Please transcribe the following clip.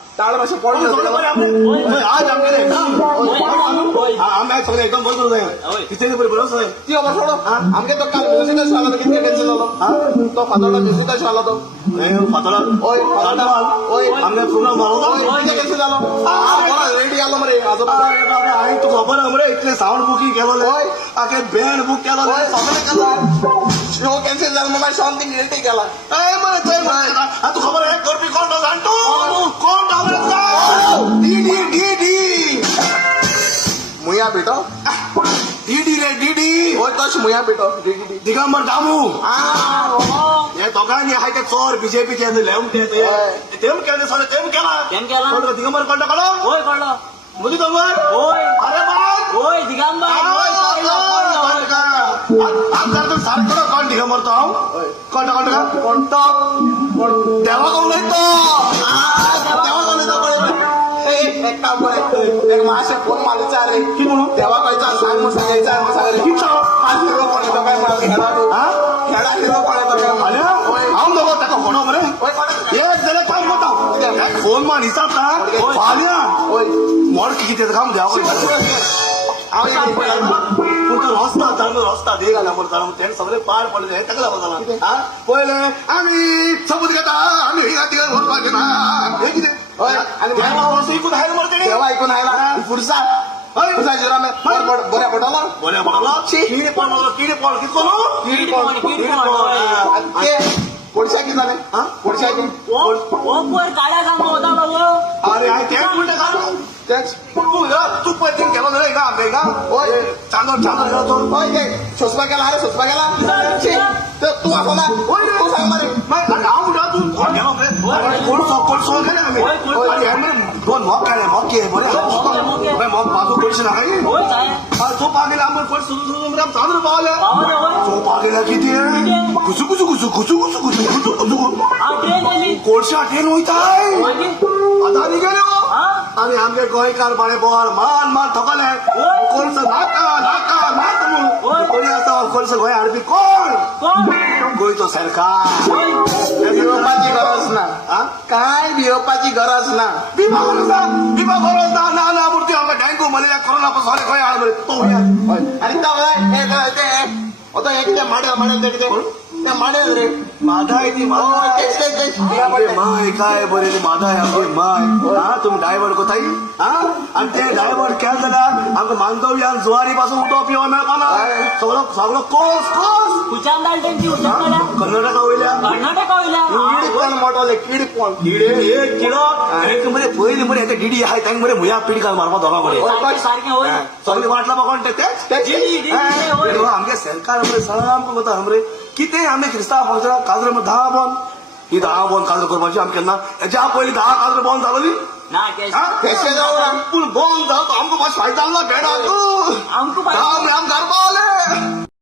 ताळ मातशें पडलें आज आमगेले आमी सगळे एकदम बरें करूं जाय कितें बरें बरो जाय ती खबर सोडो आमगे तो काल म्युजीक अशें आला कितें टेन्शन जालो तो फातोडा म्युजीक अशें आला तो फातोडा ओय ओय आमगे प्रोग्राम मारो कितें टेन्शन जालो बरा रेडी आलो मरे आजो बाबा हांवें तुका खबर आहा मरे इतले सावंड बुकींग केलोले आखे बँड बूक केलो सगळें केला शो कॅन्सल जालो मागीर समथींग रेडी केला ए मरे चल मरे तू खबर आहे करपी कोण तो जाण तू कोण डी मुया बेटो डीडी रे डीडी होय तोच मुया बेटो दिगंबर दामू हे दोगांनी हाय ते चोर बीजेपीचे लेवटे तेम केले सगळे तेम केला दिगंबर कळलं कळलं होय कळलं मुली दिगंबर होय अरे बाय होय दिगंबर आमदार तो सारखं कोण दिगंबर तो कळलं कोणतो देवा कोण देवा कोण एक काम करायचं एक मासे फोन मारायचा रे की म्हणून तेव्हा कायचा सांगायचा आज हिरो कोण येतो काय मला खेळा हिरो कोण येतो काय हांव नको ताका फोन मरे एक जाल्यार काम करता फोन मान हिसाब ना फाल्यां मोड कितें काम द्यावं पूण तो रस्ता दे घाला म्हणटा तेणे सगळे पाड पडले ताका लागून पयले आमी सबूत घेता आमी तिका व्हरपाक ना हे कितें आणि ऐकून आहे मरते तेव्हा ऐकून आहे पुढचा बऱ्या पडला किडे पोडशा किती झाले पोडशा गाड्या सांगू होता अरे तेच म्हणते का तेच तू पैसे केला झालं का आमच्या का होय चांगलं सोसपा केला अरे सोसपा केला तू असं ना तू सांग मारे गाव उठा तू दोन मग काय मग के बरे मग बाजू पैसे नाही तो पागेला आम्ही पैसे सुरू चांगलं पावल्या तो पागेला किती कुसू कुसू कुसू कुसू कुसू कुसू कुसू कुसू कोळशा ट्रेन होईताय आता निघाले आम्ही आमगे गोंयकार बाळे बोर मान मान थकले कोणसं नाका नाका नाका म्हणून कोणी असता कोणसं गोंय हाडपी कोण गोंयचो सरकार भिवपाची गरज ना काय भिवपाची गरज ना बिमा गरज ना ना ना मूर्ती आमकां डेंगू मलेरिया कोरोना पासून गोंय हाड तो आनी तो आता एक त्या माड्या त्या माड्याच रे माधाय ती माय काय बरे माधाय आमगे माय हा तुम्ही डायव्हर कोताई हा आणि ते डायव्हर क्या जाल्यार आमकां मांदव्यान जुवारी पासून उठोवप येवं मेळपाना सगळो कोस कर्नाटका वयल्या मोठोले किडपण किडे एक किडो एक मरे पयली मरे डीडी आहाय तांकां मरे मुया पिडकान मारपा दोगा मरे सगळे वाटला म्हाका कोण आमगे सरकार मरे सगळं आमकां कोता मरे कितें आमी क्रिस्तांव फंक्शनाक काजर 10 बंद ही 10 बंद काजर करपाची आमी केन्ना हेच्या पयलीं 10 काजर बंद जालोली पूण बंद जाता आमकां मातशें फायदो जालो बेडा तूं आमकां घर पावले